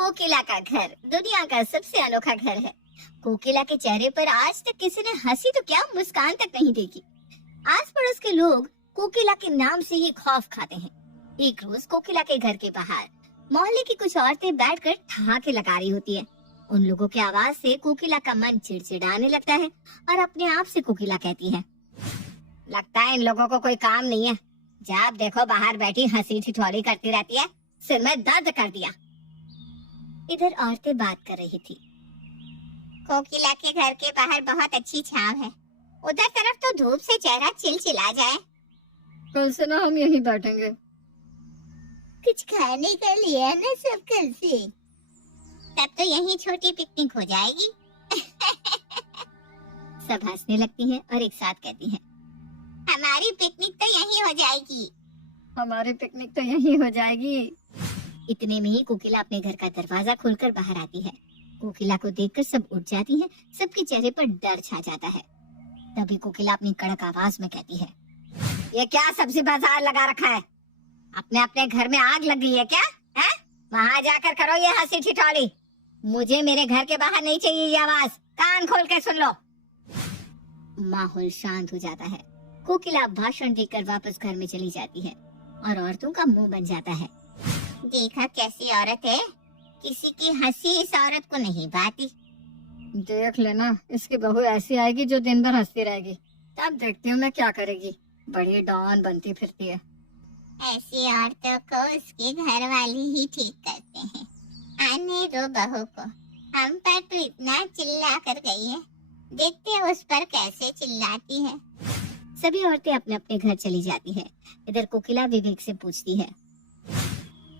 कोकिला का घर दुनिया का सबसे अनोखा घर है। कोकिला के चेहरे पर आज तक किसी ने हंसी तो क्या मुस्कान तक नहीं देखी। आस पड़ोस के लोग कोकिला के नाम से ही खौफ खाते हैं। एक रोज कोकिला के घर के बाहर मोहल्ले की कुछ औरतें बैठकर ठहाके लगा रही होती है। उन लोगों की आवाज से कोकिला का मन चिड़चिड़ाने लगता है और अपने आप से कोकिला कहती है, लगता है इन लोगों को कोई काम नहीं है। जब देखो बाहर बैठी हंसी ठिठोली करती रहती है, सिर में दर्द कर दिया। इधर औरतें बात कर रही थी। कोकिला के घर के बाहर बहुत अच्छी छांव है, उधर तरफ तो धूप से चेहरा चिलचिला जाए। कल से ना हम यहीं बैठेंगे। कुछ खाने का लिया ना सब कल से, तब तो यहीं छोटी पिकनिक हो जाएगी। सब हंसने लगती हैं और एक साथ कहती हैं, हमारी पिकनिक तो यहीं हो जाएगी। हमारी पिकनिक तो यहीं हो जाएगी। इतने में ही कोकिला अपने घर का दरवाजा खोलकर बाहर आती है। कोकिला को देखकर सब उठ जाती हैं, सबके चेहरे पर डर छा जाता है। तभी कोकिला अपनी कड़क आवाज में कहती है, ये क्या सब्जी बाजार लगा रखा है? अपने अपने घर में आग लग गई है क्या? है? वहाँ जाकर करो ये हंसी ठिठोली। मुझे मेरे घर के बाहर नहीं चाहिए ये आवाज, कान खोल के सुन लो। माहौल शांत हो जाता है। कोकिला भाषण देकर वापस घर में चली जाती है और औरतों का मुंह बन जाता है। देखा कैसी औरत है, किसी की हंसी इस औरत को नहीं भाती। देख लेना, इसकी बहू ऐसी आएगी जो दिन भर हंसती रहेगी। तब देखती हूँ मैं क्या करेगी। बड़ी डॉन बनती फिरती है। ऐसी औरतों को उसके घर वाले ही ठीक करते हैं। आने दो बहू को, हम पर तो इतना चिल्ला कर गई है, देखते हैं उस पर कैसे चिल्लाती है। सभी औरतें अपने अपने घर चली जाती है। इधर कोकिला विवेक से पूछती है,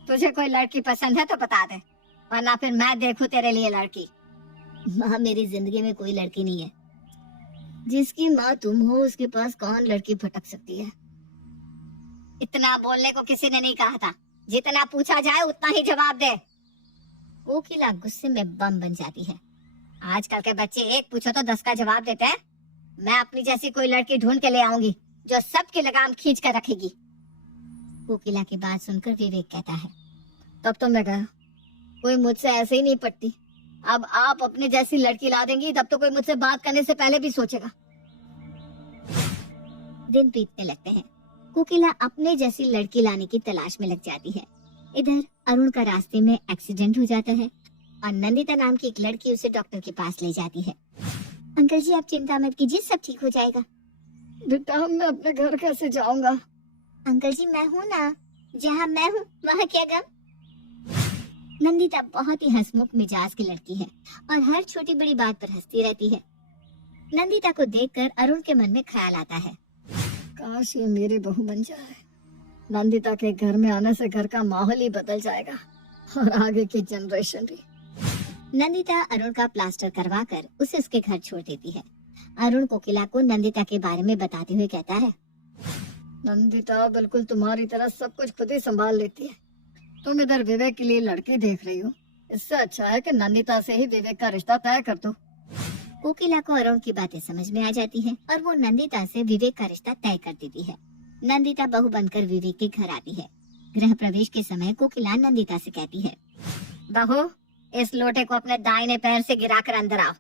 तुझे कोई लड़की पसंद है तो बता दे, वरना फिर मैं देखूं तेरे लिए लड़की। माँ, मेरी जिंदगी में कोई लड़की नहीं है। जिसकी माँ तुम हो उसके पास कौन लड़की भटक सकती है? इतना बोलने को किसी ने नहीं कहा था। जितना पूछा जाए उतना ही जवाब दे। कोकिला गुस्से में बम बन जाती है। आजकल के बच्चे एक पूछो तो 10 का जवाब देते हैं। मैं अपनी जैसी कोई लड़की ढूंढ के ले आऊंगी जो सबकी लगाम खींच कर रखेगी। कोकिला की बात सुनकर विवेक कहता है, तब तो मैं कहा, कोई मुझसे ऐसे ही नहीं पटती। अब आप अपने जैसी लड़की ला देंगी तब तो कोई मुझसे बात करने से पहले भी सोचेगा। दिन बीतने लगते हैं। कोकिला अपने जैसी लड़की लाने की तलाश में लग जाती है। इधर अरुण का रास्ते में एक्सीडेंट हो जाता है और नंदिता नाम की एक लड़की उसे डॉक्टर के पास ले जाती है। अंकल जी, आप चिंता मत कीजिए, सब ठीक हो जाएगा। बेटा, मैं अपने घर कैसे जाऊंगा? अंकल जी, मैं हूँ ना, जहाँ मैं हूँ वहाँ क्या गम। नंदिता बहुत ही हंसमुख मिजाज की लड़की है और हर छोटी बड़ी बात पर हंसती रहती है। नंदिता को देखकर अरुण के मन में ख्याल आता है, काश ये मेरी बहू बन जाए। नंदिता के घर में आने से घर का माहौल ही बदल जाएगा और आगे की जनरेशन भी। नंदिता अरुण का प्लास्टर करवाकर उसे उसके घर छोड़ देती है। अरुण कोकिला को नंदिता के बारे में बताते हुए कहता है, नंदिता बिल्कुल तुम्हारी तरह सब कुछ खुद ही संभाल लेती है। तुम इधर विवेक के लिए लड़की देख रही हो, इससे अच्छा है कि नंदिता से ही विवेक का रिश्ता तय कर दो। कोकिला को अरुण की बातें समझ में आ जाती है और वो नंदिता से विवेक का रिश्ता तय कर देती है। नंदिता बहू बनकर विवेक के घर आती है। गृह प्रवेश के समय कोकिला नंदिता से कहती है, बहू, इस लोटे को अपने दाहिने पैर से गिराकर अंदर आओ।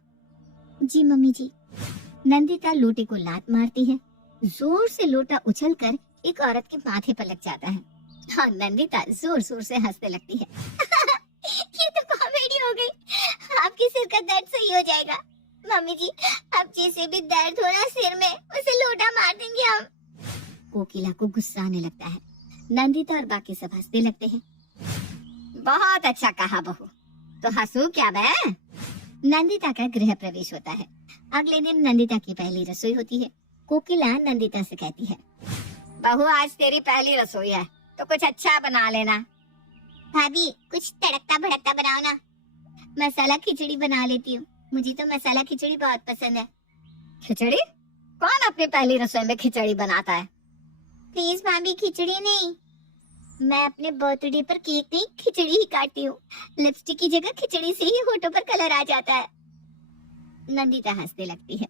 जी मम्मी जी। नंदिता लोटे को लात मारती है। जोर से लोटा उछलकर एक औरत के माथे पर लग जाता है। हाँ, नंदिता जोर जोर से हंसने लगती है। ये तो कॉमेडी हो गई। आपके सिर का दर्द सही हो जाएगा। मम्मी जी, अब जैसे भी दर्द हो रहा सिर में, उसे लोटा मार देंगे हम। कोकिला को गुस्सा आने लगता है। नंदिता और बाकी सब हंसने लगते हैं। बहुत अच्छा कहा बहू, तो हंसू क्या मैं? नंदिता का गृह प्रवेश होता है। अगले दिन नंदिता की पहली रसोई होती है। कोकिला नंदिता से कहती है, बहू, आज तेरी पहली रसोई है तो कुछ अच्छा बना लेना। भाभी, कुछ तड़कता भड़कता बनाओ ना। मसाला खिचड़ी बना लेती हूँ, मुझे तो मसाला खिचड़ी बहुत पसंद है। खिचड़ी? कौन अपनी पहली रसोई में खिचड़ी बनाता है? प्लीज भाभी, खिचड़ी नहीं। मैं अपने बर्थडे पर केक नहीं, खिचड़ी ही काटती हूँ। लिपस्टिक की जगह खिचड़ी से ही होठों पर कलर आ जाता है। नंदिता हंसने लगती है।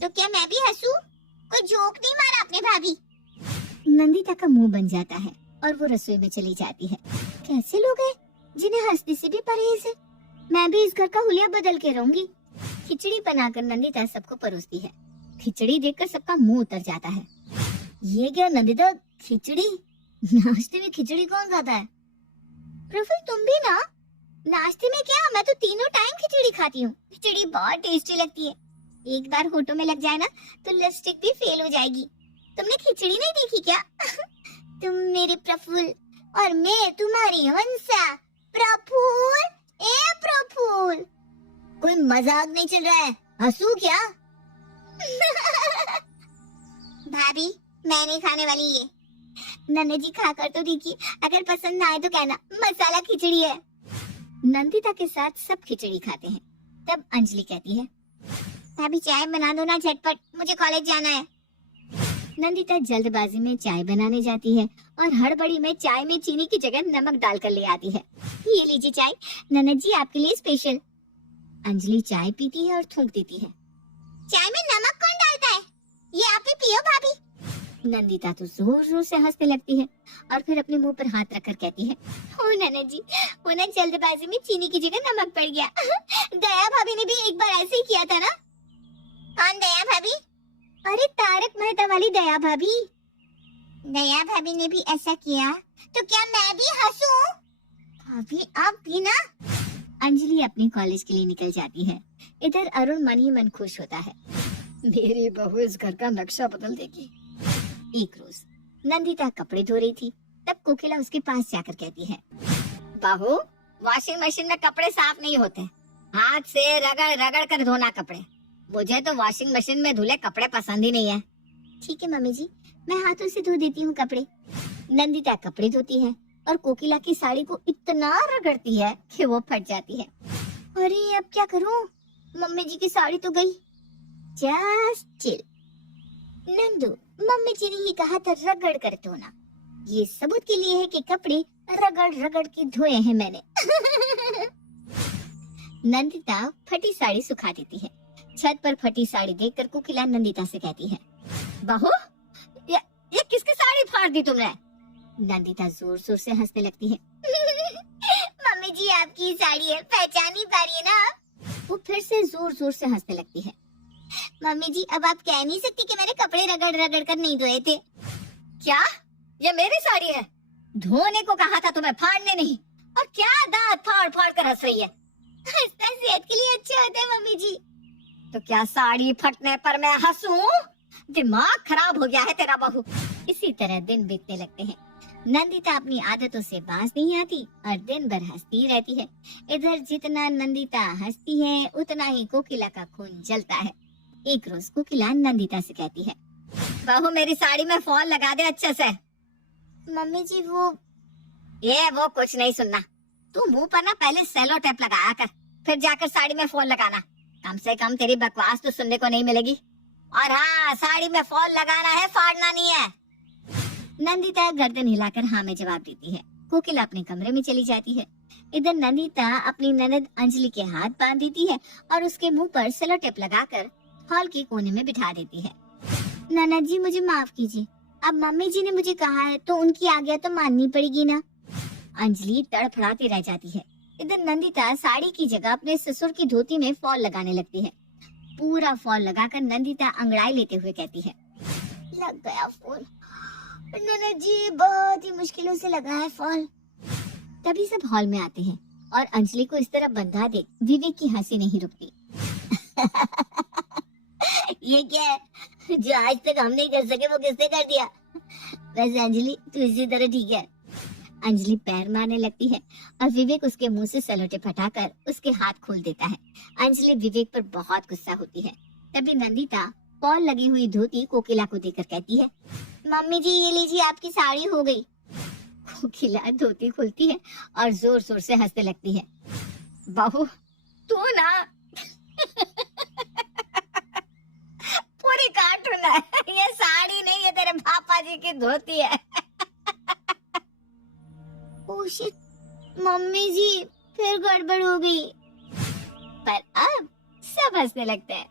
तो क्या मैं भी हंसूं? कोई जोक नहीं मारा आपने भाभी? नंदिता का मुंह बन जाता है और वो रसोई में चली जाती है। कैसे लोग हैं? जिन्हें हंसने से भी परहेज है। मैं भी इस घर का हुलिया बदल के रहूंगी। खिचड़ी बनाकर नंदिता सबको परोसती है। खिचड़ी देखकर सबका मुंह उतर जाता है। ये क्या नंदिता, खिचड़ी? नाश्ते में खिचड़ी कौन खाता है? प्रफुल्ल तुम भी ना? नाश्ते में क्या, मैं तो तीनों टाइम खिचड़ी खाती हूँ। खिचड़ी बहुत टेस्टी लगती है। एक बार होठों में लग जाए ना तो लिपस्टिक भी फेल हो जाएगी। तुमने खिचड़ी नहीं देखी क्या? तुम मेरे प्रफुल्ल और मैं तुम्हारी हंसा। प्रफुल्ल, ए प्रफुल्ल, कोई मजाक नहीं चल रहा है? हंसू क्या? भाभी, मैं नहीं खाने वाली ये। नन्हे जी खाकर तो देखिए, अगर पसंद ना आए तो कहना, मसाला खिचड़ी है। नंदिता के साथ सब खिचड़ी खाते हैं। तब अंजलि कहती है, भाभी चाय बना दो ना झटपट, मुझे कॉलेज जाना है। नंदिता जल्दबाजी में चाय बनाने जाती है और हड़बड़ी में चाय में चीनी की जगह नमक डालकर ले आती है। ये लीजिए चाय, ननद जी आपके लिए स्पेशल। अंजलि चाय पीती है और थूक देती है। चाय में नमक कौन डालता है? ये आप ही पियो भाभी। नंदिता तो जोर जोर से हंसने लगती है और फिर अपने मुंह पर हाथ रखकर कहती है, ओ ननद जी, वो ना जल्दबाजी में चीनी की जगह नमक पड़ गया। दया भाभी ने भी एक बार ऐसे ही किया था ना? कौन दया भाभी? अरे तारक मेहता वाली दया भाभी। दया भाभी ने भी ऐसा किया तो क्या मैं भी हंसूं? भाभी आप भी ना। अंजलि अपने कॉलेज के लिए निकल जाती है। इधर अरुण मन ही मन खुश होता है। मेरी बहू इस घर का नक्शा बदल देगी। एक रोज नंदिता कपड़े धो रही थी। तब कोकिला उसके पास जाकर कहती है, बहू, वॉशिंग मशीन में कपड़े साफ नहीं होते, हाथ से रगड़ रगड़ कर धोना कपड़े। मुझे तो वॉशिंग मशीन में धुले कपड़े पसंद ही नहीं है। ठीक है मम्मी जी, मैं हाथों से धो देती हूँ कपड़े। नंदिता कपड़े धोती है और कोकिला की साड़ी को इतना रगड़ती है कि वो फट जाती है। अरे अब क्या करूँ, मम्मी जी की साड़ी तो गई। जस्ट चिल नंदू, मम्मी जी ने ही कहा था रगड़ कर धोना। ये सबूत के लिए है कि कपड़े रगड़ रगड़ के धोए हैं मैंने। नंदिता फटी साड़ी सुखा देती है। छत पर फटी साड़ी देखकर कोकिला नंदिता से कहती है, बहू, ये किसकी साड़ी फाड़ दी तुमने? नंदिता जोर जोर से हंसने लगती है। मम्मी जी आपकी साड़ी है, पहचान नहीं पा रही है ना? वो फिर से जोर जोर से हंसने लगती है। मम्मी जी अब आप कह नहीं सकती कि मैंने कपड़े रगड़ रगड़ कर नहीं धोए थे। क्या? ये मेरी साड़ी है, धोने को कहा था तुम्हें, फाड़ने नहीं। और क्या दांत फाड़ फाड़ कर हंस रही है? हंसना सेहत के लिए अच्छा होता है मम्मी जी। तो क्या साड़ी फटने पर मैं हंसूं? दिमाग खराब हो गया है तेरा बहू। इसी तरह दिन बीतने लगते हैं। नंदिता अपनी आदतों से बाज नहीं आती और दिन भर हंसती रहती है। इधर जितना नंदिता हंसती है उतना ही कोकिला का खून जलता है। एक रोज कोकिला नंदिता से कहती है, बहू मेरी साड़ी में फॉल लगा दे अच्छे से। मम्मी जी वो कुछ नहीं सुनना। तू मुंह पर ना पहले सेलो टेप लगाया कर, फिर जाकर साड़ी में फॉल लगाना। कम से कम तेरी बकवास तो सुनने को नहीं मिलेगी। और हाँ, साड़ी में फॉल लगाना है, फाड़ना नहीं है। नंदिता गर्दन हिलाकर हाँ में जवाब देती है। कोकिला अपने कमरे में चली जाती है। इधर नंदिता अपनी ननद अंजलि के हाथ बांध देती है और उसके मुंह पर सेलो टेप लगाकर हॉल के कोने में बिठा देती है। ननद जी मुझे माफ कीजिए, अब मम्मी जी ने मुझे कहा है तो उनकी आज्ञा तो माननी पड़ेगी ना। अंजलि तड़फड़ाती रह जाती है। इधर नंदिता साड़ी की जगह अपने ससुर की धोती में फॉल लगाने लगती है। पूरा फॉल लगाकर नंदिता अंगड़ाई लेते हुए कहती है, लग गया फॉल ननद जी, बहुत ही मुश्किलों से लगा है फॉल। तभी सब हॉल में आते हैं और अंजलि को इस तरह बंधा दे विवेक की हंसी नहीं रुकती। ये क्या है जो आज तक हम नहीं कर सके वो किसने कर दिया? वैसे अंजलि तू इसी तरह ठीक है। अंजलि पैर मारने लगती है और विवेक उसके मुंह से सलोटे फटाकर उसके हाथ खोल देता है। अंजलि विवेक पर बहुत गुस्सा होती है। तभी नंदिता फॉल लगी हुई धोती कोकिला को देकर कहती है, मम्मी जी ये लीजिए आपकी साड़ी हो गई। कोकिला धोती खुलती है और जोर जोर से हंसने लगती है। बहू तू ना पूरी कार्टून है, ये साड़ी नहीं है, तेरे पापा जी की धोती है। ओह शिट, मम्मी जी फिर गड़बड़ हो गई। पर अब सब हंसने लगते हैं।